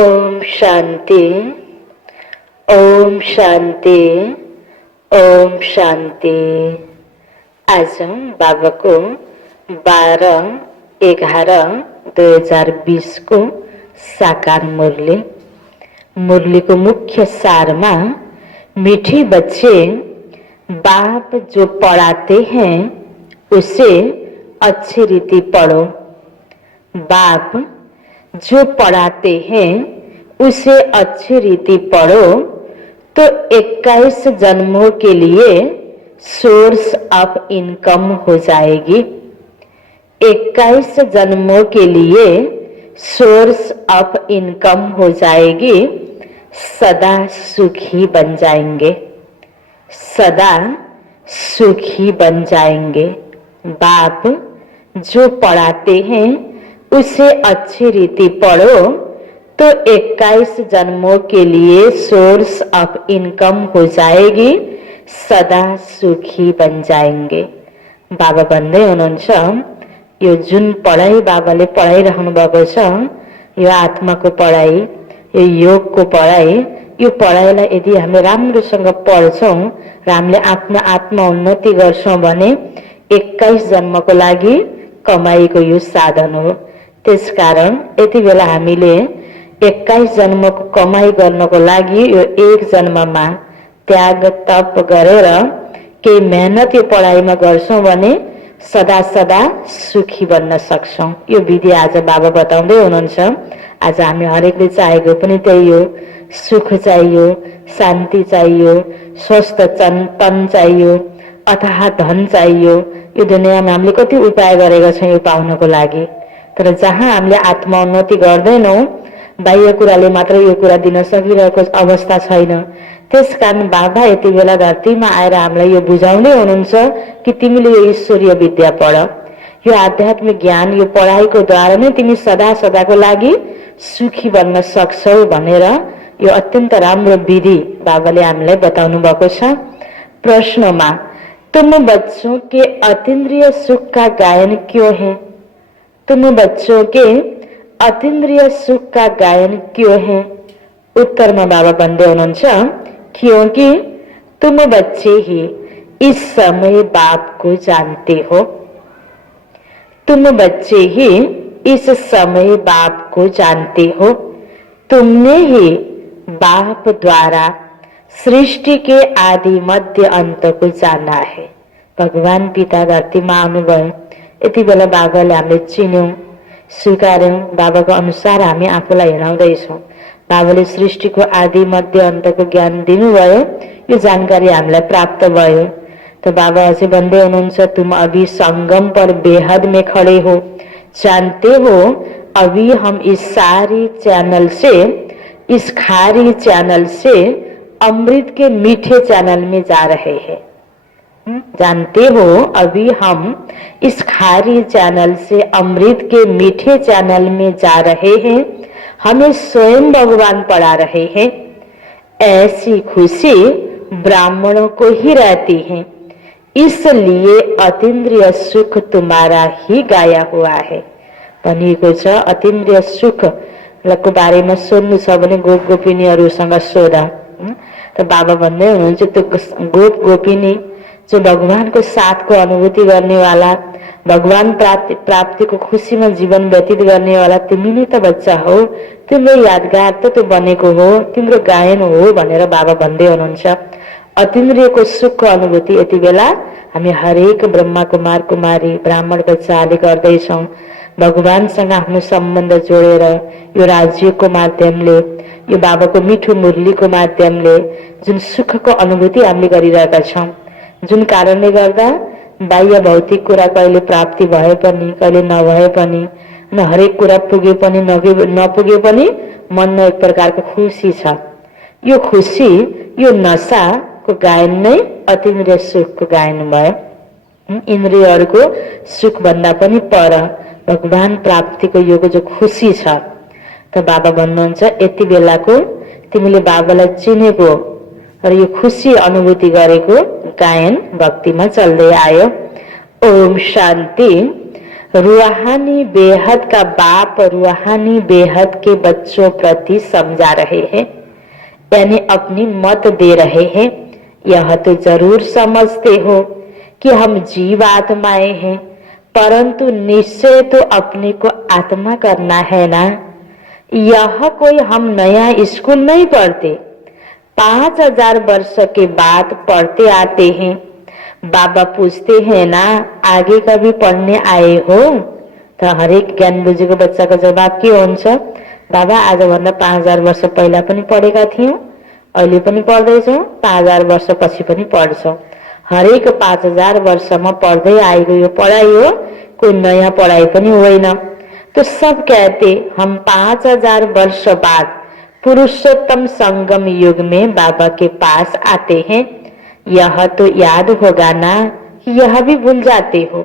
ओम शांति, ओम शांति, ओम शांति। आज बाबा को 12/11/2020 को साकार मुरली को मुख्य सार में मीठे बच्चे बाप जो पढ़ाते हैं उसे अच्छी रीति पढ़ो। बाप जो पढ़ाते हैं उसे अच्छी रीति पढ़ो तो 21 जन्मों के लिए सोर्स ऑफ इनकम हो जाएगी। 21 जन्मों के लिए सोर्स ऑफ इनकम हो जाएगी। सदा सुखी बन जाएंगे, सदा सुखी बन जाएंगे। बाप जो पढ़ाते हैं उसे अच्छी रीति पढ़ो तो 21 जन्मों के लिए सोर्स ऑफ इनकम हो जाएगी। सदा सुखी बन जाएंगे। बाबा भन्दै हुनुहुन्छ यो जुन पढाइ बाबाले पढाइरहनु भएको छ, यो आत्माको पढाइ, यो योगको पढाइ, यो पढाइलाई यदि हामीले राम्रोसँग पढ्छौं र हामीले आफ्नो आत्मा उन्नति गर्छौं भने 21 जन्मको लागि कमाईको यो साधन हो। त्यसकारण यति बेला हामीले 21 जन्मको कमाई गर्नको लागि यो एक जन्ममा त्याग तप गरेर केही मेहनत यो पढाइमा गर्छौं भने सदा सदा सुखी बन्न सक्छौं। यो विधि आज बाबा बताउँदै हुनुहुन्छ। आज हामी हरेकले चाहेको पनि त्यही हो। सुख चाहियो, शान्ति चाहियो, स्वस्थ तन चाहियो, अथाह धन चाहियो। यो दुनियाँमा हामीले कति उपाय गरेका छौं यो पाउनको लागि, तर जहाँ हामीले आत्मा उन्नति गर्दैनौं, बाह्य कुराले मात्र यो कुरा दिन सकिरहेको अवस्था छैन। त्यसकारण बाबा यति बेला धरतीमा आएर हामीलाई यो बुझाउँदै हुनुहुन्छ कि तिमीले यो ईश्वरीय विद्या पढ, यो आध्यात्मिक ज्ञान, यो पढाइको द्वारा नै तिमी सदा सदाको लागि सुखी बन्न सक्छौ भनेर यो अत्यन्त राम्रो विधि बाबाले हामीलाई बताउनु भएको छ। प्रश्नमा तुम बच्चों के अतीन्द्रिय सुख का गायन क्यों है? तुम बच्चों के अतीन्द्रिय सुख का गायन क्यों है? उत्तर में बाबा भन्दै हुनुहुन्छ क्योंकि तुम बच्चे ही इस समय बाप को जानते हो। तुम बच्चे ही इस समय बाप को जानते हो। तुमने ही बाप द्वारा सृष्टि के आदि मध्य अंत को जाना है। भगवान पिता धरतीमा आउनुभयो, यति बेला बाबाले हामीले चिन्यौं, स्वीकार्यौं, बाबाको अनुसार हामी आफूलाई हिँडाउँदैछौं। बाबाले सृष्टिको आदि मध्य अन्तको ज्ञान दिनुभयो, यो जानकारी हामीलाई प्राप्त भयो। तो बाबा अझै भन्दै हुनुहुन्छ तुम अभी संगम पर बेहद में खड़े हो, जानते हो अभी हम इस सारी चैनल से, इस खारी चैनल से अमृत के मीठे चैनल में जा रहे हैं। जानते हो अभी हम इस खारी चैनल से अमृत के मीठे चैनल में जा रहे हैं। हमें स्वयं भगवान पढ़ा रहे हैं। ऐसी खुशी ब्राह्मणों को ही रहती है, इसलिए अतीन्द्रिय सुख तुम्हारा ही गाया हुआ है। भनिएको छ अतीन्द्रिय सुखको बारेमा सोध्नु छ भने गोप गोपिनीहरूसँग सोधा। त बाबा भन्दै हुनुहुन्छ त्यो गोप गोपिनी जो भगवान को साथ को अनुभूति करने वाला, भगवान प्राप्ति को खुशी में जीवन व्यतीत करने वाला तिमी नै त बच्चा हो, तिम्रो यादगार त त्यो बनेको हो, तिम्रो गायन हो भनेर बाबा भन्दै हुनुहुन्छ। अतीन्द्रियको सुखको अनुभूति यति बेला हामी हरेक ब्रह्मा कुमार कुमारी ब्राह्मण बच्चाले गर्दैछौं। भगवानसँग आफ्नो सम्बन्ध जोडेर यो राज्यको माध्यमले, यो बाबाको मिठो मुरलीको माध्यमले जुन सुखको अनुभूति हामीले गरिरहेका छौं, जुन कारणले गर्दा बाह्य भौतिक कुरा कहिले प्राप्ति भए पनि कहिले नभए पनि, हरेक कुरा पुगे पनि नपुगे पनि मनमा एक प्रकारको खुसी छ। यो खुसी, यो नशाको गायन नै अतीन्द्रिय सुखको गायन भयो। इन्द्रियहरूको सुख भन्दा पनि पर भगवान प्राप्तिको योको जो खुसी छ। त बाबा भन्नुहुन्छ यति बेलाको तिमीले बाबालाई चिनेको र यो खुशी अनुभूति गरेको गायन भक्तिमा चल्दै आयो। ओम शान्ति। रूहानी बेहद का बाप रूहानी बेहद के बच्चों प्रति समझा रहे हैं, यानी अपनी मत दे रहे हैं। यह तो जरूर समझते हो कि हम जीव आत्माएं हैं, परंतु निश्चय तो अपने को आत्मा करना है ना। यह कोई हम नया स्कूल नहीं पढ़ते, 5000 वर्ष के बाद पढ़ते आते हैं। बाबा पूछते हैं ना, आगे कभी पढ़ने आए हो? तो हरेक ज्ञान बुझेको बच्चाको जवाब के हुन्छ? बाबा आजभन्दा 5000 वर्ष पहिला पनि पढेका थियौं, अहिले पनि पढ्दैछौँ, 5000 वर्ष पछि पनि पढ्छौँ। हरेक 5000 वर्षमा पढ़ते आएको यो पढ़ाई हो, कोई नया पढ़ाई पनि होइन। तो सब कहते हम 5000 वर्ष बाद पुरुषोत्तम संगम युग में बाबा के पास आते हैं। यह तो याद होगा ना, यह भी भूल जाते हो।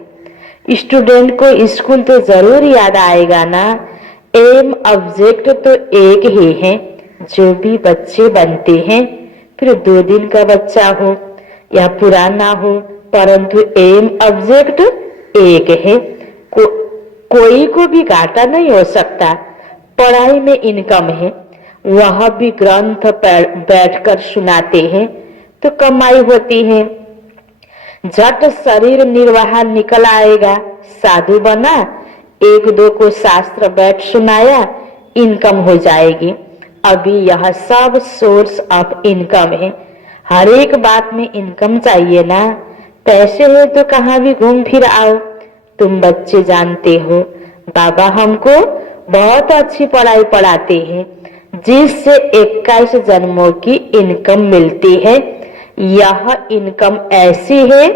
स्टूडेंट को स्कूल तो जरूर याद आएगा ना। एम ऑब्जेक्ट तो एक ही है। जो भी बच्चे बनते हैं, फिर 2 दिन का बच्चा हो या पुराना हो, परंतु एम ऑब्जेक्ट एक है। कोई को भी घाटा नहीं हो सकता। पढ़ाई में इनकम है, वह भी ग्रंथ बैठकर सुनाते हैं तो कमाई होती है। झट शरीर निर्वाह निकल आएगा। साधु बना, 1-2 को शास्त्र बैठ सुनाया, इनकम हो जाएगी। अभी यह सब सोर्स ऑफ इनकम है। हर एक बात में इनकम चाहिए ना। पैसे है तो कहाँ भी घूम फिर आओ। तुम बच्चे जानते हो, बाबा हमको बहुत अच्छी पढ़ाई पढ़ाते हैं, जिससे 21 जन्मों की इनकम मिलती है। यह इनकम ऐसी है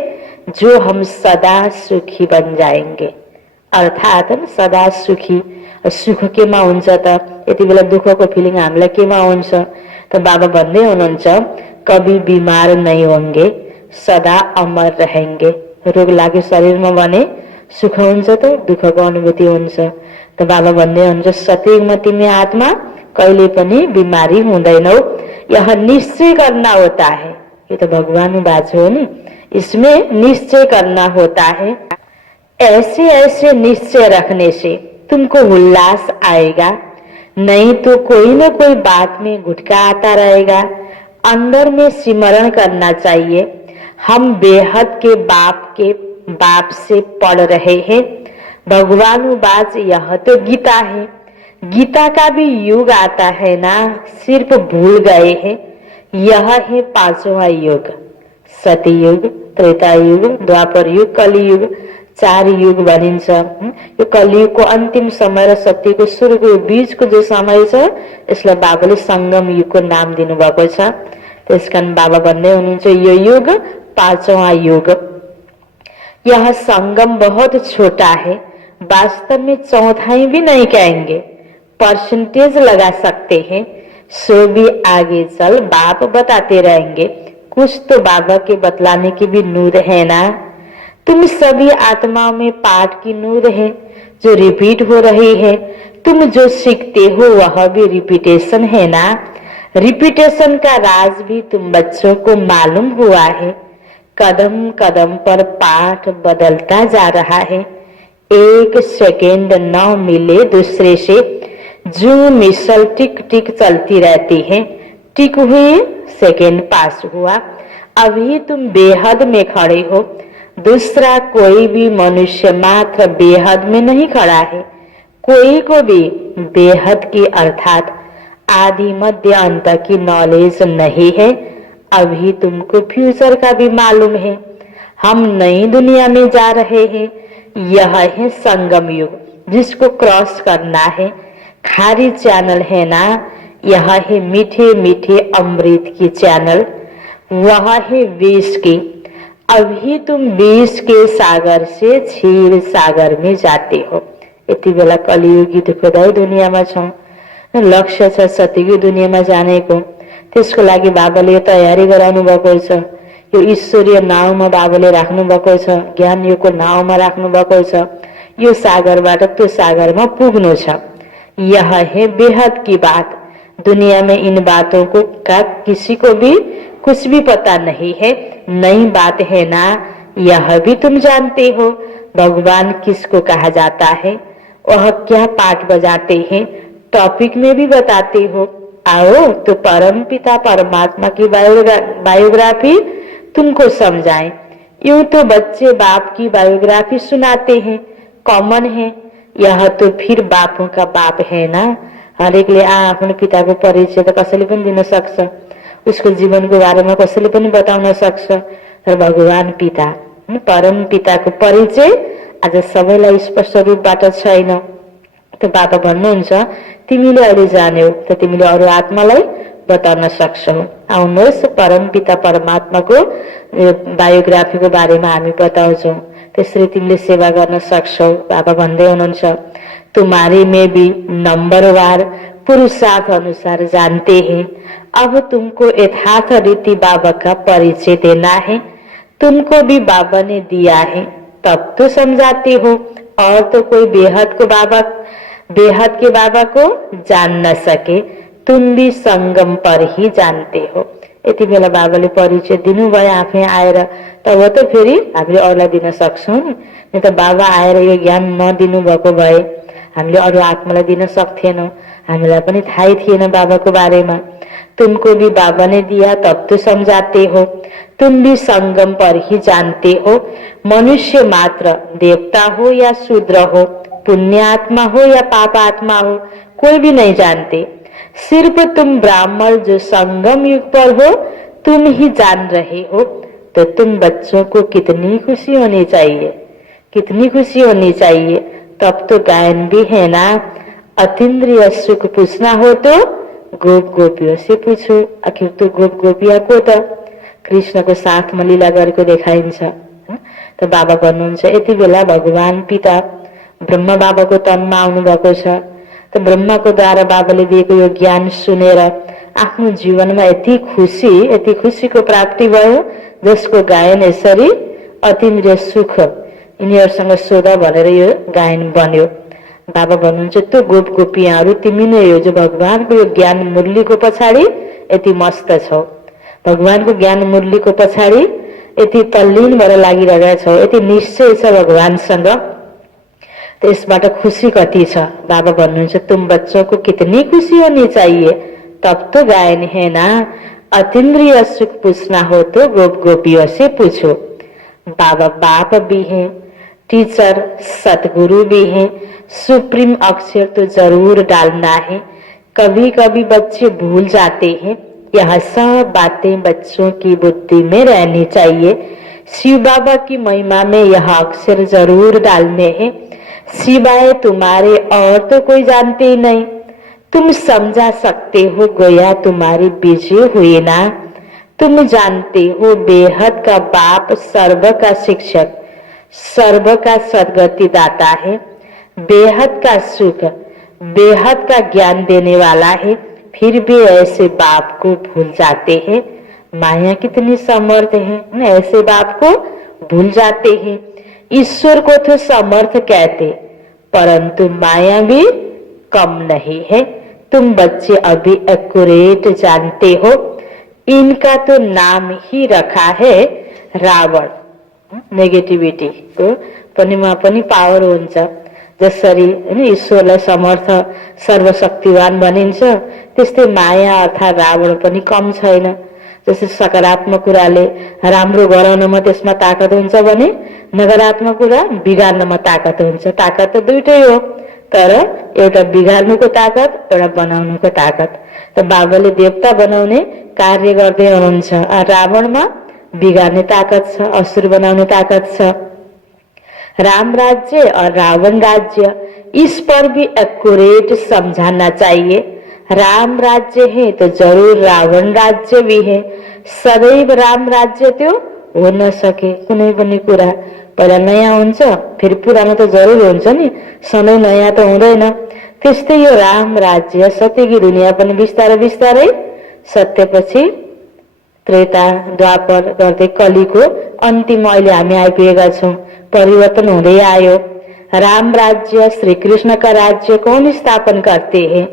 जो हम सदा सुखी बन जाएंगे। अर्थात सदा सुखी। सुख केमा हुन्छ त? यति बेला दुःखको फिलिङ हामीलाई केमा हुन्छ त? बाबा भन्दै हुनुहुन्छ, कभी बीमार नहीं होंगे, सदा अमर रहेंगे। रोग लाग्यो शरीरमा भने सुख हुन्छ त दुःखको अनुभूति हुन्छ। त बाबा भन्दै हुनुहुन्छ, सतयुगमा तिमी आत्मा कहिले पनि बिमारी हुँदैनौ। यह निश्चय करना होता है। ये तो भगवान बात हो नि, इसमें निश्चय करना होता है। ऐसे ऐसे निश्चय रखने से तुमको उल्लास आएगा, नहीं तो कोई न कोई बात में गुटका आता रहेगा। अंदर में सिमरण करना चाहिए। हम बेहद के बाप से पढ़ रहे हैं। भगवान बात यह तो गीता है। गीता का भी युग आता है ना, सिर्फ भूल गए हैं। यह है 5वां युग, सतयुग, त्रेता युग, द्वापर युग, कलियुग, 4 युग भनिन्छ। यो कलियुगको अन्तिम समय र सत्यको सुरुको बीचको जो समय छ, यसलाई बाबाले संगम युगको नाम दिनुभएको छ। त्यसकारण बाबा भन्दै हुनुहुन्छ, यो युग 5वां युग। यह संगम बहुत छोटा है, वास्तव में चौथाई भी नहीं कहेंगे, परसेंटेज लगा सकते हैं। सो भी आगे चल बाप बताते रहेंगे। कुछ तो बाबा के बतलाने की भी नूर है ना। तुम सभी आत्माओं में पाठ की नूर है जो रिपीट हो रही है। तुम जो सीखते हो वह भी रिपीटेशन है ना। रिपीटेशन का राज भी तुम बच्चों को मालूम हुआ है। कदम कदम पर पाठ बदलता जा रहा है। 1 सेकेंड न मिले दूसरे से जो मिसल टिक टिक चलती रहती है। टिक हुई, सेकेंड पास हुआ। अभी तुम बेहद में खड़े हो। दूसरा कोई भी मनुष्य मात्र बेहद में नहीं खड़ा है। कोई को भी बेहद की अर्थात आदि मध्य अंत की नॉलेज नहीं है। अभी तुमको फ्यूचर का भी मालूम है। हम नई दुनिया में जा रहे हैं। यह है संगम युग, जिसको क्रॉस करना है। खारी चैनल है ना, यह है मीठे मीठे अमृत की चैनल, वह है विष की। अभी तुम विष के सागर से क्षीर सागर में जाते हो। यति बेला कलियुगी दुःखदायी दुनियाँमा छौं। लक्ष्य छ सतयुगी दुनियाँमा जानेको। त्यसको लागि बाबाले तयारी गराउनु भएको छ। यो ईश्वरीय नाउँमा बाबाले राख्नु भएको छ, ज्ञान योगको नाउँमा राख्नु भएको छ। यो सागरबाट त्यो सागरमा पुग्नु छ। यह है बेहद की बात। दुनिया में इन बातों को का किसी को भी कुछ भी पता नहीं है। नई बात है ना, यह भी तुम जानते हो। भगवान किसको कहा जाता है, वह क्या पाठ बजाते हैं, टॉपिक में भी बताते हो। आओ तो परम पिता परमात्मा की बायोग्राफी तुमको समझाएं। यूं तो बच्चे बाप की बायोग्राफी सुनाते हैं, कॉमन है। यह तो फिर बापों का बाप है ना। हरेकले आफ्नो पिताको परिचय त कसैले पनि दिन सक्छ, उसको जीवनको बारेमा कसैले पनि बताउन सक्छ। तर भगवान पिता परम पिताको परिचय आज सबैलाई स्पष्ट रूपबाट छैन। त बाबा भन्नुहुन्छ तिमीले अहिले जान्यौ त तिमीले अरू आत्मालाई बताउन सक्छौ। आउनुहोस् परम पिता परमात्माको बायोग्राफीको बारेमा हामी बताउँछौँ, त्यसरी तिमीले सेवा गर्न सक्छौ। बाबा भन्दै हुनुहुन्छ तुम्हारे में भी नंबरवार पुरुषार्थ अनुसार जानते हैं। अब तुमको यथार्थ रीति बाबा का परिचय देना है। तुमको भी बाबा ने दिया है तब तो समझाते हो, और तो कोई बेहद के बाबा को जान न सके। तुम भी संगम पर ही जानते हो। यति बेला बाबाले परिचय दिनुभयो आफै आएर, तब त फेरि हामीले अरूलाई दिन सक्छौँ नि। नहीं त बाबा आएर यो ज्ञान नदिनु भएको भए हामीले अरू आत्मालाई दिन सक्थेनौँ, हामीलाई पनि थाहै थिएन बाबाको बारेमा। तुमको भी बाबा ने दिया तब तो समझाते हो। तुम भी संगम पर ही जानते हो। मनुष्य मात्र देवता हो या शूद्र हो, पुण्य आत्मा हो या पाप आत्मा हो, कोई भी नहीं जानते। सिर्फ तुम ब्राह्मण जो संगम युग पर हो तुम ही जान रहे हो। तो तुम बच्चों को कितनी खुशी होनी चाहिए, कितनी खुशी होनी चाहिए। तब तो गायन भी है ना, अतीन्द्रिय सुख पूछना हो तो गोप गोपियों से पूछो। आखिर तो गोप गोपिया को त कृष्णको साथमा लीला गरेको देखाइन्छ। त बाबा भन्नुहुन्छ यति बेला भगवान पिता ब्रह्मा बाबाको तनमा आउनु भएको छ। त ब्रह्माको द्वारा बाबाले दिएको यो ज्ञान सुनेर आफ्नो जीवनमा यति खुसीको प्राप्ति भयो, जसको गायन यसरी अतीन्द्रिय सुख यिनीहरूसँग सोध भनेर यो गायन बन्यो। बाबा भन्नुहुन्छ त्यो गोप गोपियाहरू तिमी नै हो जो भगवानको यो ज्ञान मुरलीको पछाडि यति मस्त छौ, भगवानको ज्ञान मुरलीको पछाडि यति तल्लीन भएर लागिरहेका छौ, यति निश्चय छ भगवानसँग। तो इसबाट खुशी कति छ। बाबा भन्नुहुन्छ तुम बच्चों को कितनी खुशी होनी चाहिए, तब तो गायन है ना, अतीन्द्रिय सुख पूछना हो तो गोप गोपियों से पूछो। बाबा बाप भी हैं, टीचर सतगुरु भी हैं, सुप्रीम अक्षर तो जरूर डालना है। कभी कभी बच्चे भूल जाते हैं, यह सब बातें बच्चों की बुद्धि में रहनी चाहिए। शिव बाबा की महिमा में यह अक्षर जरूर डालने हैं, सिवाय तुम्हारे और तो कोई जानते ही नहीं। तुम समझा सकते हो गोया तुम्हारी बीजे हुए ना। तुम जानते हो बेहद का बाप सर्व का शिक्षक, सर्व का सदगति दाता है, बेहद का सुख, बेहद का ज्ञान देने वाला है। फिर भी ऐसे बाप को भूल जाते हैं। माया कितनी समर्थ है, ऐसे बाप को भूल जाते हैं। ईश्वर को तो समर्थ कहते, परंतु माया भी कम नहीं है। तुम बच्चे अभी एक्यूरेट जानते हो। इनका तो नाम ही रखा है रावण। नेगेटिभिटी को पनिमा पनि पावर हुन्छ। जसरी हैन ईश्वरलाई समर्थ सर्वशक्तिवान भनिन्छ, त्यस्तै माया अर्थात् रावण पनि कम छैन। जस्तै सकारात्मक कुराले राम्रो गराउनमा त्यसमा ताकत हुन्छ भने नकारात्मक कुरा बिगार्नमा ताकत हुन्छ। ताकत त दुईटै हो, तर एउटा बिगार्नुको ताकत, एउटा बनाउनुको ताकत। त बाबाले देवता बनाउने कार्य गर्दै हुनुहुन्छ। रावणमा बिगार्ने ताकत छ, असुर बनाउने ताकत छ। राम राज्य और रावण राज्य, इस पर भी एक्यूरेट समझाना चाहिए। राम राज्य है तो जरूर रावण राज्य भी है। सदैव राम राज्य त्यो हो न सके। कुनै पनि कुरा पहिला नयाँ हुन्छ, फेरि पुरानो त जरुर हुन्छ नि, सधैँ नयाँ त हुँदैन। त्यस्तै यो राम राज्य सत्यकी दुनियाँ पनि बिस्तारै बिस्तारै सत्यपछि त्रेता द्वापर गर्दै कलीको अन्तिम अहिले हामी आइपुगेका छौँ। परिवर्तन हुँदै आयो। राम राज्य श्री कृष्ण का राज्य कौन स्थापन करते हैं?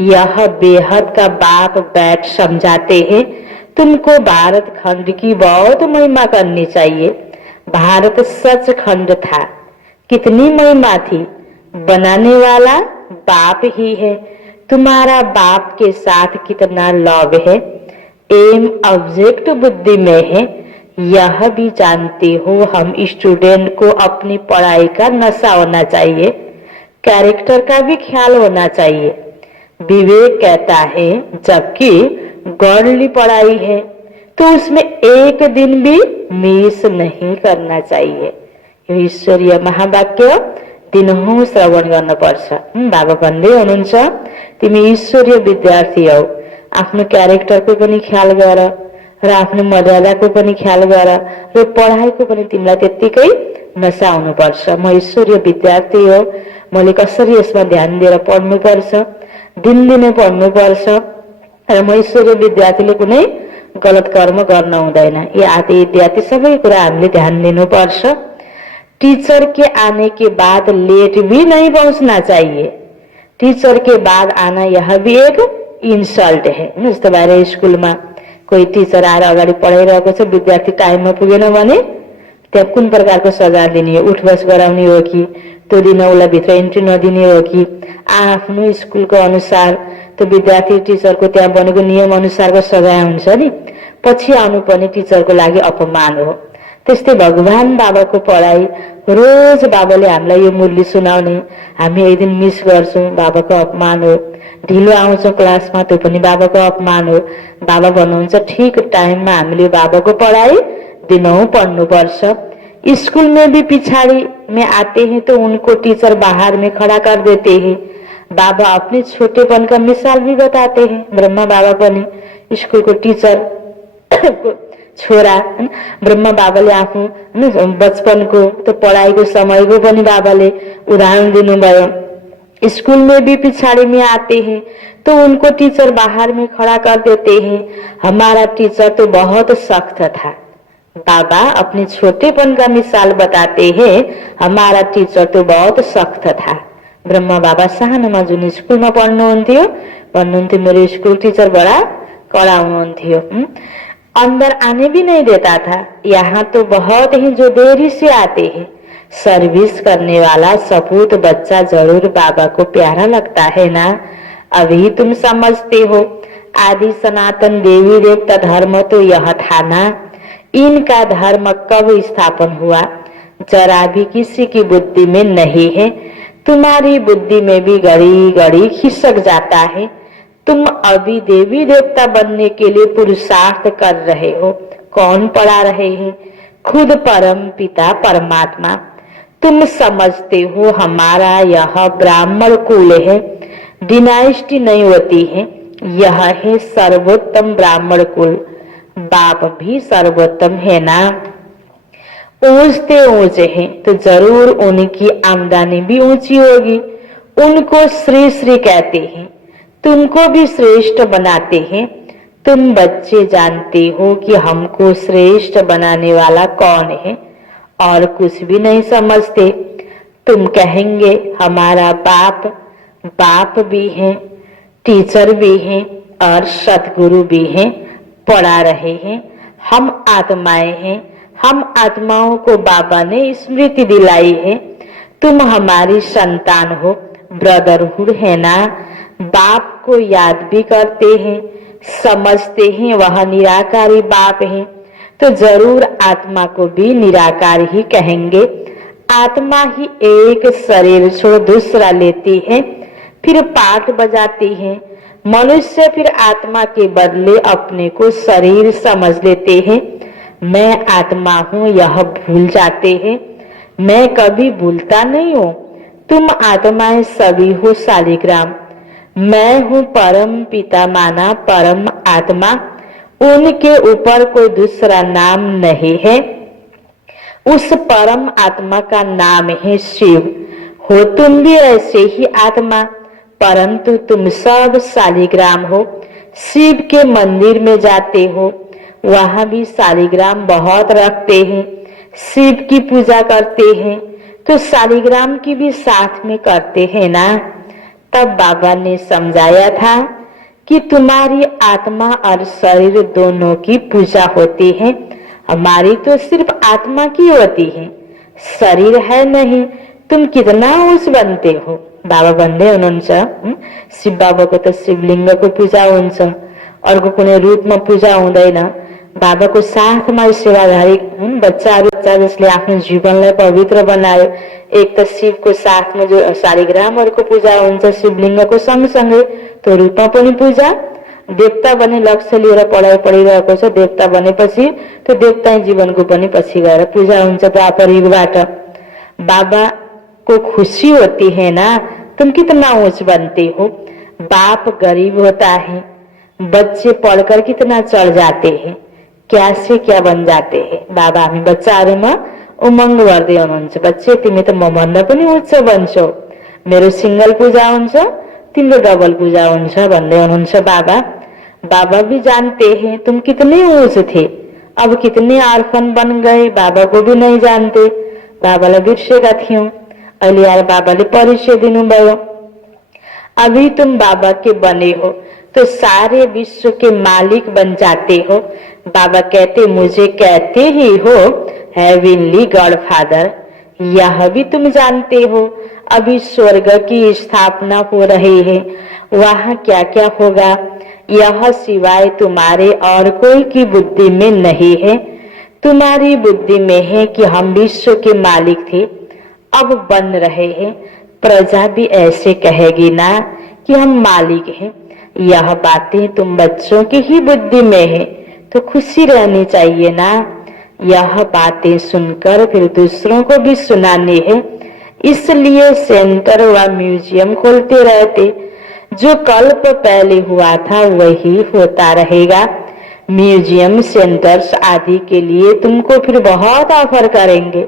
यह बेहद का बाप बैठ समझाते हैं। तुमको भारत खंड की बहुत महिमा करनी चाहिए। भारत सच खंड था, कितनी महिमा थी। बनाने वाला बाप ही है। तुम्हारा बाप के साथ कितना लव है। एम ऑब्जेक्ट बुद्धि में है, यह भी जानते हो। हम स्टूडेंट को अपनी पढ़ाई का नशा होना चाहिए, कैरेक्टर का भी ख्याल होना चाहिए। विवेक कहता है जबकि गॉडली पढ़ाई है तो उसमें एक दिन भी मिस नहीं करना चाहिए। ईश्वरीय महावाक्य दिनहुँ श्रवण गर्नुपर्छ। बाबा भन्दै हुनुहुन्छ तिमी ईश्वरीय विद्यार्थी हौ, आफ्नो क्यारेक्टरको पनि ख्याल गर र आफ्नो मर्यादाको पनि ख्याल गर र पढाइको पनि तिमीलाई त्यत्तिकै नशा हुनुपर्छ। म ईश्वरीय विद्यार्थी हो, मैले कसरी यसमा ध्यान दिएर पढ्नुपर्छ, दिनदिनै पढ्नुपर्छ र म ईश्वरीय विद्यार्थीले कुनै गलत कर्म गर्न हुँदैन। यी आदि इत्यादि सबै कुरा हामीले ध्यान दिनुपर्छ। टीचर के आने के बाद लेट भी नहीं पहुंचना चाहिए। टीचर के बाद आना यह भी एक इन्सल्ट है। जस्तो बाहिर स्कुलमा कोही टिचर आएर अगाडि पढाइरहेको छ, विद्यार्थी टाइममा पुगेन भने त्यहाँ कुन प्रकारको सजाय दिने हो? उठबस गराउने हो कि त्यो दिन उसलाई भित्र इन्ट्री नदिने हो कि आफ्नो स्कुलको अनुसार त्यो विद्यार्थी टिचरको त्यहाँ बनेको नियम अनुसारको सजाय हुन्छ नि, पछि आउनु पनि टिचरको लागि अपमान हो। त्यस्तै भगवान बाबाको पढाइ रोज बाबाले हामीलाई यो मुरली सुनाउने, हामी एक दिन मिस गर्छौँ, बाबाको अपमान हो। ढिलो आउँछौँ क्लासमा, त्यो पनि बाबाको अपमान हो। बाबा भन्नुहुन्छ ठीक टाइममा हामीले बाबाको पढाइ दिनहुँ पढ्नुपर्छ। स्कूल में भी पिछाड़ी में आते हैं तो उनको टीचर बाहर में खड़ा कर देते हैं। बाबा अपने छोटेपन का मिसाल भी बताते हैं। ब्रह्मा बाबा पनि स्कूलको टिचर छोरा, ब्रह्मा बाबाले आफ्नो बचपनको त्यो पढाइको समयको पनि बाबाले उदाहरण दिनुभयो। स्कूल में भी पिछाड़ी में आते हैं तो उनको टीचर बाहर में खड़ा कर देते हैं। हमारा टीचर तो बहुत सख्त था। बाबा अपने छोटेपन का मिसाल बताते हैं, हमारा टीचर तो बहुत सख्त था। ब्रह्मा बाबा सानोमा जुन स्कुलमा पढ्नुहुन्थ्यो भन्नुहुन्थ्यो मेरो स्कुल टीचर बडा कडा हुनुहुन्थ्यो। अंदर आने भी नहीं देता था। यहाँ तो बहुत ही जो देरी से आते हैं। सर्विस करने वाला सपूत बच्चा जरूर बाबा को प्यारा लगता है ना। अभी तुम समझते हो आदि सनातन देवी देवता धर्म तो यह था ना। इनका धर्म कब स्थापन हुआ जरा भी किसी की बुद्धि में नहीं है। तुम्हारी बुद्धि में भी घड़ी घड़ी खिसक जाता है। तुम अभी देवी देवता बनने के लिए पुरुषार्थ कर रहे हो। कौन पढ़ा रहे हैं? खुद परम पिता परमात्मा। तुम समझते हो हमारा यह ब्राह्मण कुल है, डिनाइस्टी नहीं होती है। यह है सर्वोत्तम ब्राह्मण कुल। बाप भी सर्वोत्तम है ना। ऊंचते ऊंचे हैं तो जरूर उनकी आमदनी भी ऊंची होगी। उनको श्री श्री कहते हैं, तुमको भी श्रेष्ठ बनाते हैं। तुम बच्चे जानते हो कि हमको श्रेष्ठ बनाने वाला कौन है और कुछ भी नहीं समझते। तुम कहेंगे हमारा बाप बाप भी है, टीचर भी है और सतगुरु भी है, पढ़ा रहे हैं। हम आत्माएं हैं, हम आत्माओं को बाबा ने स्मृति दिलाई है। तुम हमारी संतान हो, ब्रदरहुड है ना। बाप को याद भी करते हैं, समझते हैं वह निराकारी बाप है, तो जरूर आत्मा को भी निराकार ही कहेंगे। आत्मा ही एक शरीर छोड़ दूसरा लेती है, फिर पाठ बजाती है। मनुष्य फिर आत्मा के बदले अपने को शरीर समझ लेते हैं। मैं आत्मा हूँ यह भूल जाते हैं। मैं कभी भूलता नहीं हूँ। तुम आत्माएं सभी हो शालिग्राम। मैं हूँ परम पिता माना परम आत्मा। उनके ऊपर कोई दूसरा नाम नहीं है। उस परम आत्मा का नाम है शिव। हो तुम भी ऐसे ही आत्मा, परंतु तुम सब शालिग्राम हो। शिव के मंदिर में जाते हो, वहां भी शालिग्राम बहुत रखते हैं। शिव की पूजा करते हैं तो शालिग्राम की भी साथ में करते हैं ना। तब बाबा ने समझाया था कि तुम्हारी आत्मा और शरीर दोनों की पूजा होती है। हमारी तो सिर्फ आत्मा की होती है, शरीर है नहीं, तुम कितना उस बनते हो। बाबा भन्दै हुनुहुन्छ शिव बाबाको त शिवलिङ्गको पूजा हुन्छ, अर्को कुनै रूपमा पूजा हुँदैन। बाबाको साथमा सेवाधारी बच्चाहरू जसले आफ्नो जीवनलाई पवित्र बनायो। एक त शिवको साथमा जो शालिग्रामहरूको पूजा हुन्छ शिवलिङ्गको सँगसँगै, त्यो रूपमा पनि पूजा। देवता बने लक्ष्य लिएर पढाइ पढिरहेको छ, देवता बनेपछि त्यो देवता जीवनको पनि पछि गएर पूजा हुन्छ द्वापर युगबाट। बाबा को खुशी होती है ना, तुम कितना ऊंच बनते हो। बाप गरीब होता है, बच्चे पढ़कर कितना चढ़ जाते हैं, क्या से क्या बन जाते हैं। बाबा हामी बच्चाहरूमा उमङ्ग गर्दै हुनुहुन्छ, बच्चे तिमी त मभन्दा पनि उच्च बन्छौ, मेरो सिंगल पूजा हुन्छ तिम्रो डबल पूजा हुन्छ भन्दै हुनुहुन्छ बाबा। बाबा भी जानते हैं तुम कितने ऊंच थे, अब कितने आर्फन बन गए, बाबा को भी नहीं जानते। बाबालाई बिर्सेका थियौं, अहिले आएर बाबाले परिचय दिनुभयो। अभी तुम बाबा के बने हो तो सारे विश्व के मालिक बन जाते हो। बाबा कहते मुझे कहते ही हो हेवनली गॉडफादर, यह भी तुम जानते हो अभी स्वर्ग की स्थापना हो रही है, वहाँ क्या क्या होगा यह सिवाय तुम्हारे और कोई की बुद्धि में नहीं है। तुम्हारी बुद्धि में है कि हम विश्व के मालिक थे, अब बन रहे हैं, प्रजा भी ऐसे कहेगी ना कि हम मालिक हैं। यह बातें तुम बच्चों की ही बुद्धि में है तो खुशी रहनी चाहिए ना। यह बातें सुनकर फिर दूसरों को भी सुनानी है, इसलिए सेंटर व म्यूजियम खोलते रहते। जो कल्प पहले हुआ था वही होता रहेगा। म्यूजियम सेंटर्स आदि के लिए तुमको फिर बहुत ऑफर करेंगे,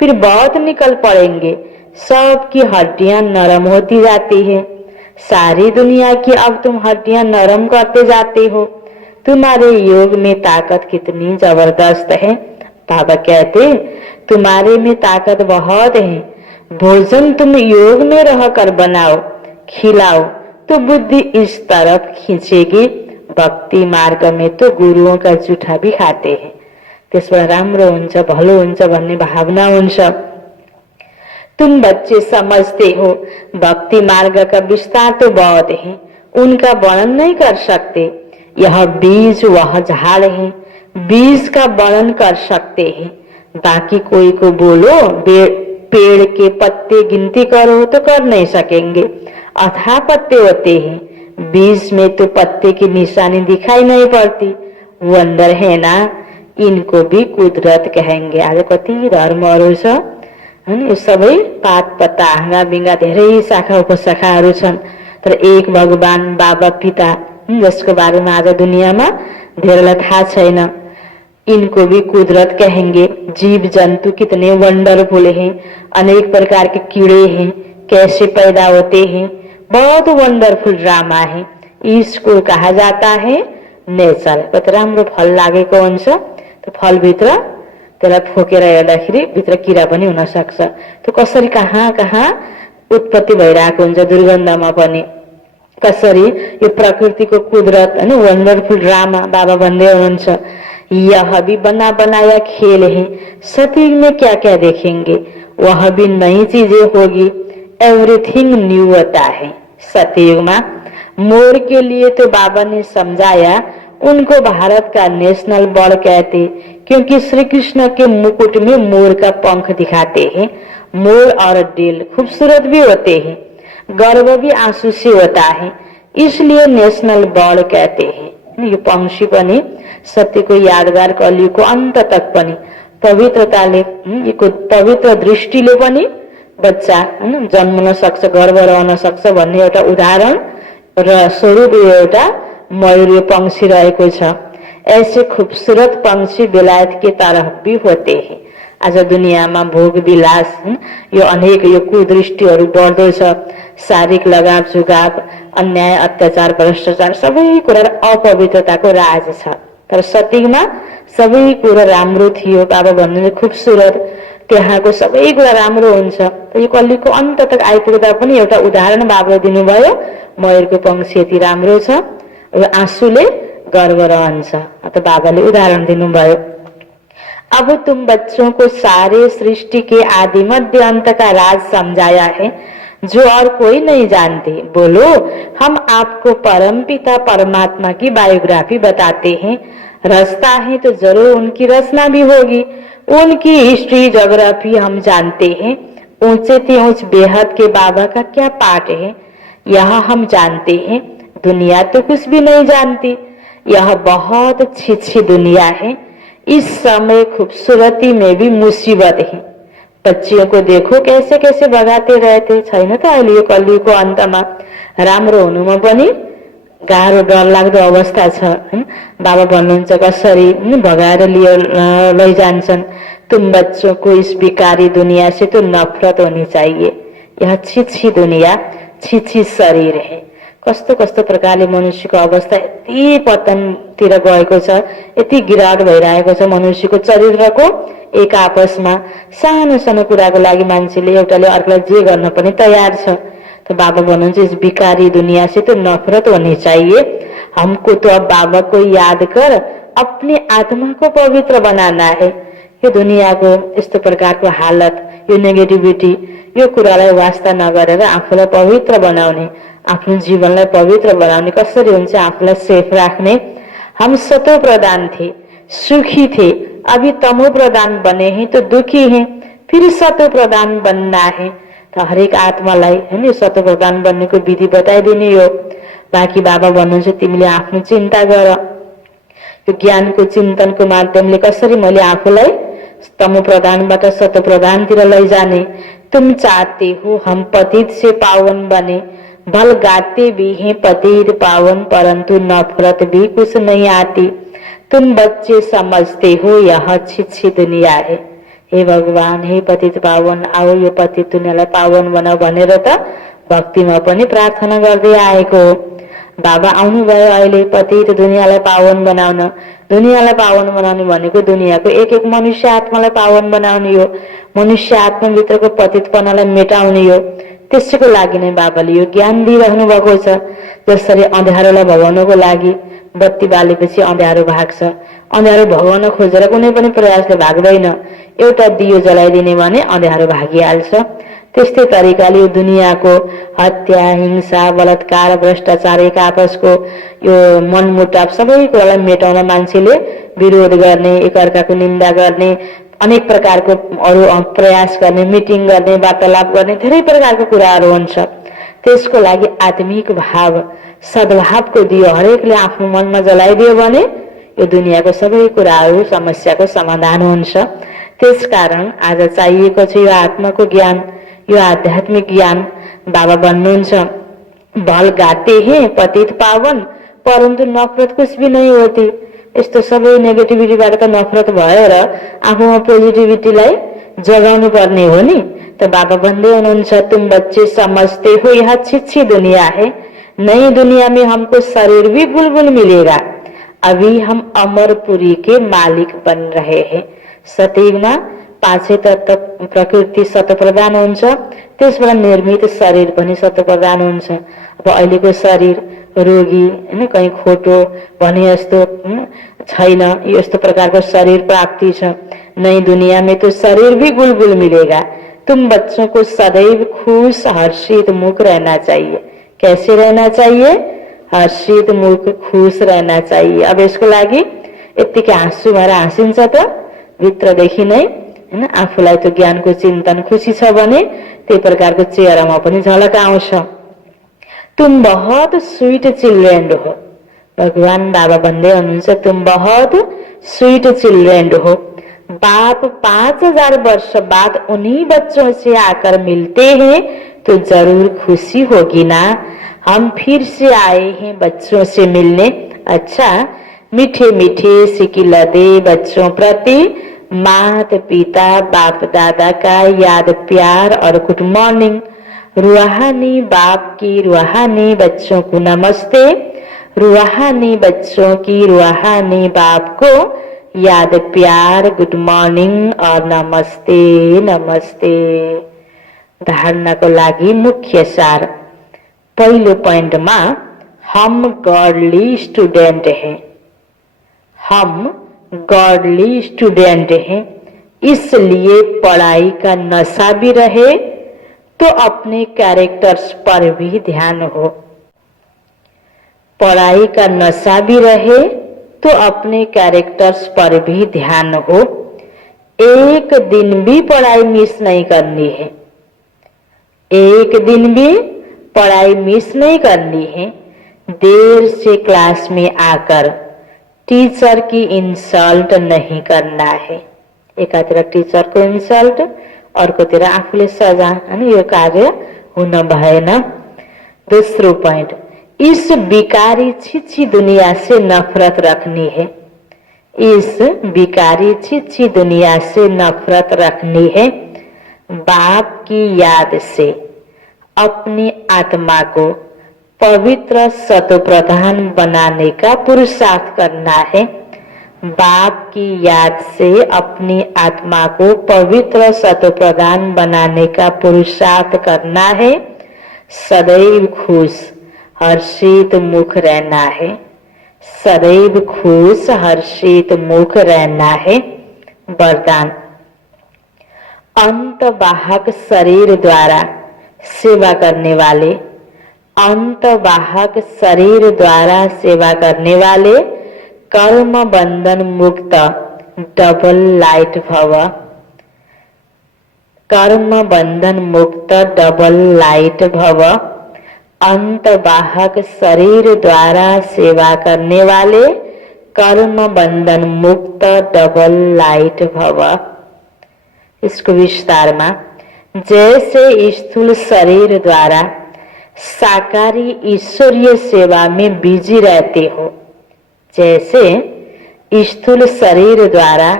फिर बहुत निकल पड़ेंगे। सबकी हड्डियां नरम होती जाती है, सारी दुनिया की अब तुम हड्डियां नरम करते जाते हो। तुम्हारे योग में ताकत कितनी जबरदस्त है। बाबा कहते तुम्हारे में ताकत बहुत है, भोजन तुम योग में रहकर बनाओ खिलाओ तो बुद्धि इस तरफ खींचेगी। भक्ति मार्ग में तो गुरुओं का जूठा भी खाते हैं, त्यसबाट राम्रो हुन्छ भलो हुन्छ भन्ने भावना हुन्छ। तुम बच्चे समझते हो भक्ति मार्ग का विस्तार तो बहुत है, उनका वर्णन नहीं कर सकते। यह बीज वह झाड़ है, बीज का वर्णन कर सकते हैं। बाकी कोई को बोलो पेड़ के पत्ते गिनती करो तो कर नहीं सकेंगे, अथाह पत्ते होते हैं, बीज में तो पत्ते की निशानी दिखाई नहीं पड़ती। वंडर है ना, इनको भी कुदरत कहेंगे। आज कति धर्महरू छ हैन, यो सबै पात पत्ता हाँगा बिङ्गा धेरै शाखा उपशाखाहरू छन्, तर एक भगवान बाबा पिता जसको बारेमा आज दुनियाँमा धेरैलाई थाहा छैन। इनको भी कुदरत कहेंगे। जीव जंतु कितने वंडरफुल हैं, अनेक प्रकार के कीड़े हैं, कैसे पैदा होते हैं, बहुत वंडरफुल ड्रामा है। इसको कहा जाता है नेचर। कति राम्रो फल लागेको हुन्छ, त्यो फलभित्र त्यसलाई फोकेर हेर्दाखेरि भित्र किरा पनि हुन सक्छ। त्यो कसरी कहाँ कहाँ उत्पत्ति भइरहेको हुन्छ दुर्गन्धमा पनि, कसरी यो प्रकृतिको कुदरत हैन वंडरफुल ड्रामा बाबा भन्दै हुनुहुन्छ। यह भी बना बनाया खेल है, सतयुग में क्या क्या देखेंगे, वह भी नई चीजें होगी। एवरीथिंग न्यू होता है सतयुग में। मोर के लिए तो बाबा ने समझाया, उनको भारत का नेशनल बर्ड कहते, क्योंकि श्री कृष्ण के मुकुट में मोर का पंख दिखाते हैं। मोर और डेल खूबसूरत भी होते हैं, गर्व भी आंसू से होता है, इसलिए नेशनल बर्ड कहते हैं। यो पंक्षी पनि सत्यको यादगार कलियुगको अन्त तक पनि पवित्रताले यो पवित्र दृष्टिले पनि बच्चा जन्मन सक्छ, गर्व रहन सक्छ भन्ने एउटा उदाहरण र स्वरूप एउटा मयूर पंक्षी रहेको छ। ऐसे खूबसूरत पंक्षी बेलायत के तरफ भी होते हैं। आज दुनियाँमा भोग विलास यो अनेक यो कुदृष्टिहरू बढ्दो छ। शारीरिक लगाव झुगाव, अन्याय अत्याचार भ्रष्टाचार सबै कुरा अपवित्रताको राज छ। तर सत्यमा सबै कुरा राम्रो थियो। बाबा भन्नुहुन्छ खूबसूरत, त्यहाँको सबै कुरा राम्रो हुन्छ। यो कलियुगको अन्त तक आइपुग्दा पनि एउटा उदाहरण बाबाले दिनुभयो। मयूरको पंक्षी यति राम्रो छ, यो आँसुले गर्व रहन्छ, त बाबाले उदाहरण दिनुभयो। अब तुम बच्चों को सारे सृष्टि के आदि मध्य अंत का राज समझाया है, जो और कोई नहीं जानते। बोलो, हम आपको परमपिता परमात्मा की बायोग्राफी बताते हैं। रचता है तो जरूर उनकी रचना भी होगी। उनकी हिस्ट्री ज्योग्राफी हम जानते हैं। ऊंचे से ऊंच बेहद के बाबा का क्या पाठ है, यह हम जानते हैं। दुनिया तो कुछ भी नहीं जानती। यह बहुत अच्छी दुनिया है। इस समय खूबसूरती में भी मुसीबत है। बच्चियों को देखो कैसे कैसे भगाते रहते। छैन त अहिले यो कलियुगको अन्तमा राम्रो हुनुमा पनि गाह्रो डरलाग्दो अवस्था छ। बाबा भन्नुहुन्छ कसरी भगाएर लैजान्छन्। तुम बच्चों को इस बिकारी दुनिया से तो नफरत होनी चाहिए। यह छिछि दुनिया, छिछि शरीर है। कस्तो कस्तो प्रकारले मनुष्यको अवस्था यति पतनतिर गएको छ, यति गिरावट भइरहेको छ मनुष्यको चरित्रको। एक आपसमा सानो सानो कुराको लागि मान्छेले एउटाले अर्कोलाई जे गर्न पनि तयार छ। तो बाबा भन्नुहुन्छ इस बिकारी दुनिया से तो नफरत होनी चाहिए। हमको तो अब बाबा को याद कर अपने आत्मा को पवित्र बनाना है। यो दुनियाको यस्तो प्रकारको हालत, यो नेगेटिभिटी, यो कुरालाई वास्ता नगरेर आफूलाई पवित्र बनाउने, आफ्नो जीवनलाई पवित्र बनाउने कसरी हुन्छ, आफूलाई सेफ राख्ने। हम सतो प्रधान थे, सुखी थे, अभी तमो प्रधान बने हैं तो दुखी हैं, फिर सतो प्रधान बनना है। तो हरेक आत्मालाई हैन सतो प्रधान बन्नेको विधि बताइदिने हो। बाँकी बाबा भन्नुहुन्छ तिमीले आफ्नो चिन्ता गर। यो ज्ञानको चिन्तनको माध्यमले कसरी मैले आफूलाई तमो प्रधानबाट सतो प्रधानतिर लैजाने। तुम चाहते हो हम पतित से पावन बने, भल गाते भी हैं पतित पावन, परंतु नफरत भी कुछ नहीं आती। तुम बच्चे समझते हो यह छिछि दुनिया है। हे भगवान, हे पतित पावन, आओ यो पतित दुनियाँलाई पावन बनाऊ भनेर त भक्तिमा पनि प्रार्थना गर्दै आएको हो। बाबा आउनुभयो अहिले पतित दुनियाँलाई पावन बनाउन। दुनियाँलाई पावन बनाउने भनेको दुनियाँको एक एक मनुष्य आत्मालाई पावन बनाउने हो। मनुष्य आत्माभित्रको पतितपनालाई मेटाउने हो। त्यसैको लागि नै बाबाले यो ज्ञान दिइरहनु भएको छ। जसरी अँध्यारोलाई भगाउनको लागि बत्ती बालेपछि अँध्यारो भाग्छ। अँध्यारो भगाउन खोजेर कुनै पनि प्रयासले भाग्दैन। एउटा दियो जलाइदिने भने अँध्यारो भागिहाल्छ। त्यस्तै तरिकाले यो दुनियाँको हत्या, हिंसा, बलात्कार, भ्रष्टाचार, एक आपसको यो मनमुटाव सबै कुरालाई मेटाउन मान्छेले विरोध गर्ने, एकअर्काको निन्दा गर्ने, अनेक प्रकारको अरू प्रयास गर्ने, मिटिङ गर्ने, वार्तालाप गर्ने, धेरै प्रकारको कुराहरू हुन्छ। त्यसको लागि आत्मिक भाव, सद्भावको दियो हरेकले आफ्नो मनमा जलाइदियो भने यो दुनियाँको सबै कुराहरू समस्याको समाधान हुन्छ। त्यसकारण आज चाहिएको छ यो आत्माको ज्ञान, यो आध्यात्मिक ज्ञान। बाबा भन्नुहुन्छ भल गाते हैं पतित पावन, परन्तु नफरत कुछ भी नहीं होती। यस्तो सबै नेगेटिभिटीबाट त नफरत भएर आफूमा पोजिटिभिटीलाई जगाउनु पर्ने हो नि। तो बाबा भन्दै हुनुहुन्छ तुम बच्चे समझते हो यह छिछि दुनिया है, नई दुनिया में हमको शरीर भी बुलबुल मिलेगा। अभी हम अमरपुरी के मालिक बन रहे हैं। सतयुगमा पाँचै तत्व प्रकृति सतप्रधान हुन्छ, त्यसबाट निर्मित शरीर पनि सतप्रधान हुन्छ। अब अहिलेको शरीर रोगी हैन, कहीं खोटो भने जस्तो छैन, यस्तो प्रकारको शरीर प्राप्ति छ। नई दुनिया में तो शरीर भी बुलबुल मिलेगा। तुम बच्चों को सदैव खुश हर्षित मुख रहना चाहिए। कैसे रहना चाहिए? हर्षित मुख, खुश रहना चाहिए। अब यसको लागि यतिकै हाँसु भएर हाँसिन्छ त भित्रदेखि नै हैन। आफूलाई त ज्ञानको चिन्तन खुसी छ भने त्यही प्रकारको चेहरामा पनि झलक आउँछ। तुम बहुत स्वीट चिल्ड्रेन हो। भगवान बाबा भन्दै हुनुहुन्छ तुम बहुत स्वीट चिल्ड्रेन हो। बाप 5000 वर्ष बाद उन्हीं बच्चों से आकर मिलते हैं तो जरूर खुशी होगी ना। हम फिर से आए हैं बच्चों से मिलने। अच्छा, मीठे मीठे सिकिलदे बच्चों प्रति माता पिता बाप दादा का याद प्यार और गुड मॉर्निंग। रूहानी बाप की रूहानी बच्चों को नमस्ते। रूहानी बच्चों की रूहानी बाप को याद प्यार गुड मॉर्निंग और नमस्ते नमस्ते। धारणाको लागि मुख्य सार। पहिलो पोइन्टमा हम गॉडली स्टूडेंट हैं। हम गॉडली स्टूडेंट हैं, इसलिए पढ़ाई का नशा भी रहे तो अपने कैरेक्टर्स पर भी ध्यान हो। पढ़ाई का नशा भी रहे तो अपने कैरेक्टर्स पर भी ध्यान हो। एक दिन भी पढ़ाई मिस नहीं करनी है, एक दिन भी पढ़ाई मिस नहीं करनी है। देर से क्लास में आकर टीचर की इंसल्ट नहीं करना है। एकातिर टीचर को इंसल्ट, अर्कोतिर आफूले सजा, हैन, यो कार्य हुन भएन। दोस्रो पॉइंट, इस बिकारी छिछि दुनिया से नफरत रखनी है। इस बिकारी छिछि दुनिया से नफरत रखनी है। बाप की याद से अपनी आत्मा को पवित्र सतोप्रधान बनाने का पुरुषार्थ करना है। बाप की याद से अपनी आत्मा को पवित्र सतोप्रधान बनाने का पुरुषार्थ करना है। सदैव खुश हर्षित मुख रहना है, सदैव खुश हर्षित मुख रहना है। वरदान, अंतवाहक शरीर द्वारा सेवा करने वाले, अंतवाहक शरीर द्वारा सेवा करने वाले कर्म बंधन मुक्त डबल लाइट भव। कर्म बंधन मुक्त डबल लाइट भव। अंतवाहक शरीर द्वारा सेवा करने वाले कर्म बंधन मुक्त डबल लाइट भव। इसको विस्तार में, जैसे स्थूल शरीर द्वारा साकारी ईश्वरीय सेवा में बिजी रहते हो, जैसे स्थूल शरीर द्वारा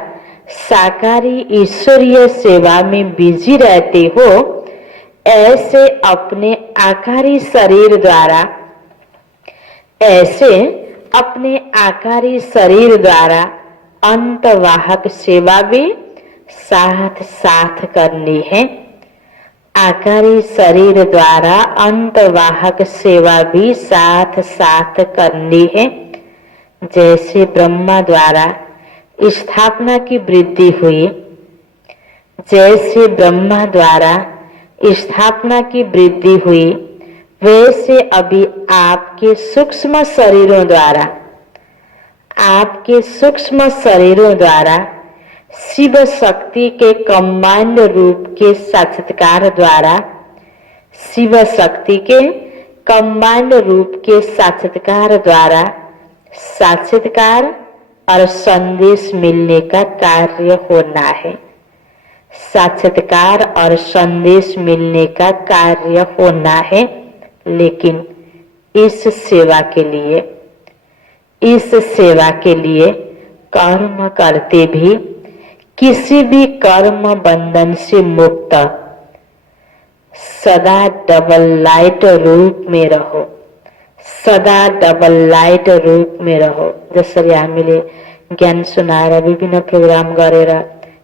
साकारी ईश्वरीय सेवा में बिजी रहते हो, ऐसे अपने आकारी शरीर द्वारा, ऐसे अपने आकारी शरीर द्वारा अंतवाहक सेवा भी साथ साथ करनी है। आकारी शरीर द्वारा अंतवाहक सेवा भी साथ साथ करनी है। जैसे ब्रह्मा द्वारा स्थापना की वृद्धि हुई, जैसे ब्रह्मा द्वारा स्थापना की वृद्धि हुई, वैसे अभी आपके सूक्ष्म शरीरों द्वारा, आपके सूक्ष्म शरीरों द्वारा शिव शक्ति के कमांड रूप के साक्षात्कार द्वारा, शिव शक्ति के कमांड रूप के साक्षात्कार द्वारा साक्षात्कार और संदेश मिलने का कार्य होना है। साक्षात्कार और संदेश मिलने का कार्य होना है। लेकिन इस सेवा के लिए कर्म करते भी किसी भी कर्म बंधन से मुक्त सदा डबल लाइट रूप में रहो, सदा डबल लाइट रूप में रहो। जसरी हामीले ज्ञान सुनाएर विभिन्न प्रोग्राम गरेर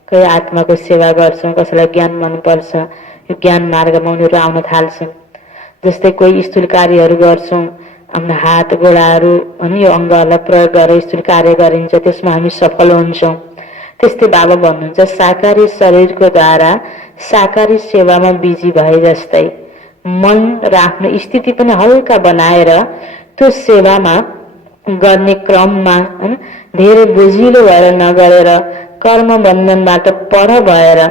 कोही आत्माको सेवा गर्छौं, कसैलाई ज्ञान मनपर्छ, यो ज्ञान मार्गमा उनीहरू आउन थाल्छन्। जस्तै कोही स्थूल कार्यहरू गर्छौं, आफ्नो हात गोडाहरू अनि यो अङ्गहरूलाई प्रयोग गरेर स्थूल कार्य गरिन्छ, त्यसमा हामी सफल हुन्छौं। त्यस्तै बाबा भन्नुहुन्छ, साकारी शरीरको द्वारा साकारी सेवामा बिजी भए जस्तै मन र आफ्नो स्थिति पनि हल्का बनाएर त्यो सेवामा गर्ने क्रममा धेरै बोझिलो भएर नगरेर कर्म बन्धनबाट पर भएर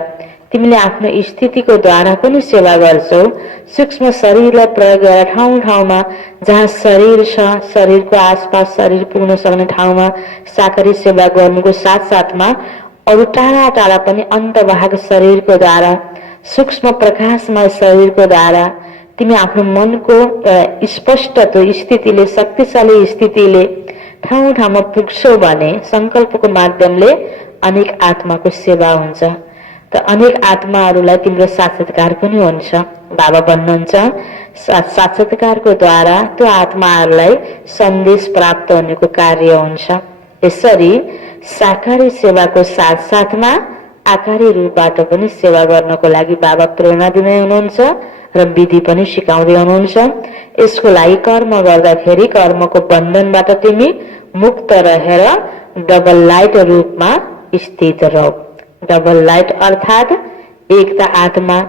तिमीले आफ्नो स्थितिको द्वारा पनि सेवा गर्छौ। सूक्ष्म शरीरलाई प्रयोग गरेर ठाउँ ठाउँमा जहाँ शरीर छ, शरीरको आसपास शरीर पुग्न सक्ने ठाउँमा साकारी सेवा गर्नुको साथ साथमा अरू टाढा टाढा पनि अन्तवाहक शरीरको द्वारा, सूक्ष्म प्रकाशमय शरीरको द्वारा तिमी आफ्नो मनको स्पष्ट स्थितिले, शक्तिशाली स्थितिले ठाउँ ठाउँमा पुग्छौ भने संकल्पको माध्यमले अनेक आत्माको सेवा हुन्छ। त अनेक आत्माहरूलाई तिम्रो साक्षात्कार पनि हुन्छ। बाबा भन्नुहुन्छ, साक्षात्कारको द्वारा त्यो आत्माहरूलाई सन्देश प्राप्त हुनेको कार्य हुन्छ। यसरी साकारी सेवाको साथ साथमा आकारी रूपबाट पनि सेवा गर्नको लागि बाबा प्रेरणा दिँदै हुनुहुन्छ र विधि पनि सिकाउँदै हुनुहुन्छ। यसको लागि कर्म गर्दाखेरि कर्मको बन्धनबाट तिमी मुक्त रहेर डबल लाइट रूपमा स्थित रहो। डबल लाइट अर्थात एक त आत्मा,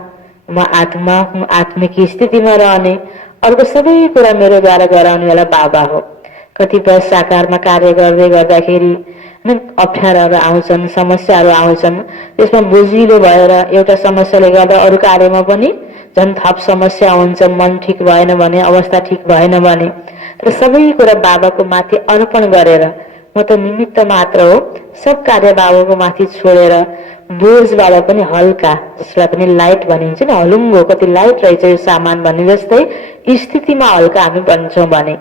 म आत्मा हुँ, आत्मिक स्थितिमा रहने, अर्को सबै कुरा मेरो द्वारा गराउने वाला बाबा हो। कतिपय साकारमा कार्य गर्दै गर्दाखेरि अप्ठ्याराहरू आउँछन्, समस्याहरू आउँछन्, त्यसमा बुझिलो भएर एउटा समस्याले गर्दा अरू कार्यमा पनि झन् थप समस्या हुन्छ। मन ठिक भएन भने, अवस्था ठिक भएन भने, र सबै कुरा बाबाको माथि अर्पण गरेर म त निमित्त मात्र हो, सब कार्य बाबाको माथि छोडेर बोझबाट पनि हल्का, जसलाई पनि लाइट भनिन्छ नि, हलुङ्गो कति लाइट रहेछ यो सामान भन्ने जस्तै स्थितिमा हल्का हामी बन्छौँ भने,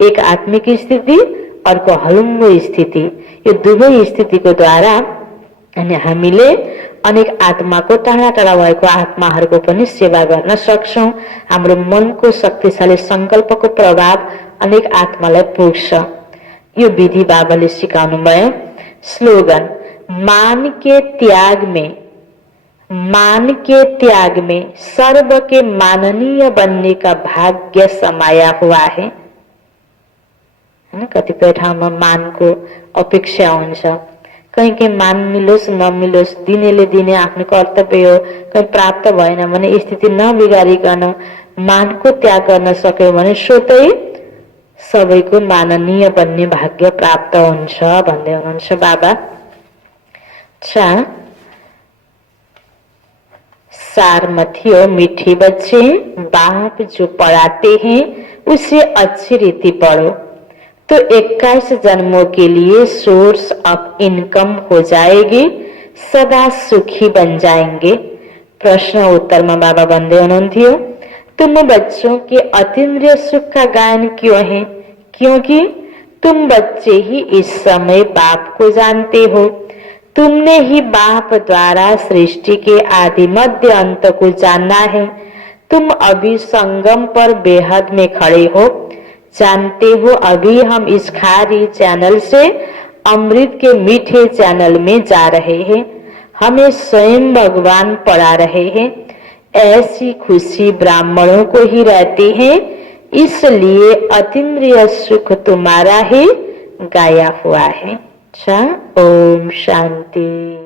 एक आत्मिक स्थिति, अर्को हलुङ्गो स्थिति, यो दुवै स्थितिको द्वारा अनि हामीले अनेक आत्माको, टाढा टाढा भएको आत्माहरूको पनि सेवा गर्न सक्छौं। हाम्रो मनको शक्तिशाली संकल्पको प्रभाव अनेक आत्मालाई पुग्छ। यो विधि बाबाले सिकाउनु भयो। स्लोगन, मान के त्याग में सर्व के माननीय बनने का भाग्य समाया हुआ है। कतिपय ठाउँमा मानको अपेक्षा हुन्छ, कहीँ मान मिलोस् नमिलोस्, दिनेले दिने आफ्नो कर्तव्य हो। कहीँ प्राप्त भएन भने स्थिति नबिगारिकन मानको त्याग गर्न सक्यो भने स्वतै सबैको माननीय बन्ने भाग्य प्राप्त हुन्छ भन्दै हुनुहुन्छ बाबा। सार में थियो, मीठे बच्चे बाप जो पढ़ाते हैं उसे अच्छी रीति पढ़ो तो 21 जन्मों के लिए सोर्स ऑफ इनकम हो जाएगी, सदा सुखी बन जाएंगे। प्रश्न उत्तर में बाबा भन्दै हुनुहुन्थ्यो, तुम बच्चों के अतीन्द्रिय सुख का गायन क्यों है? क्योंकि तुम बच्चे ही इस समय बाप को जानते हो। तुमने ही बाप द्वारा सृष्टि के आदि मध्य अंत को जानना है। तुम अभी संगम पर बेहद में खड़े हो। जानते हो अभी हम इस खारी चैनल से अमृत के मीठे चैनल में जा रहे हैं। हमें स्वयं भगवान पढ़ा रहे हैं। ऐसी खुशी ब्राह्मणों को ही रहती है, इसलिए अतीन्द्रिय सुख तुम्हारा ही गाया हुआ है। ओम शांति।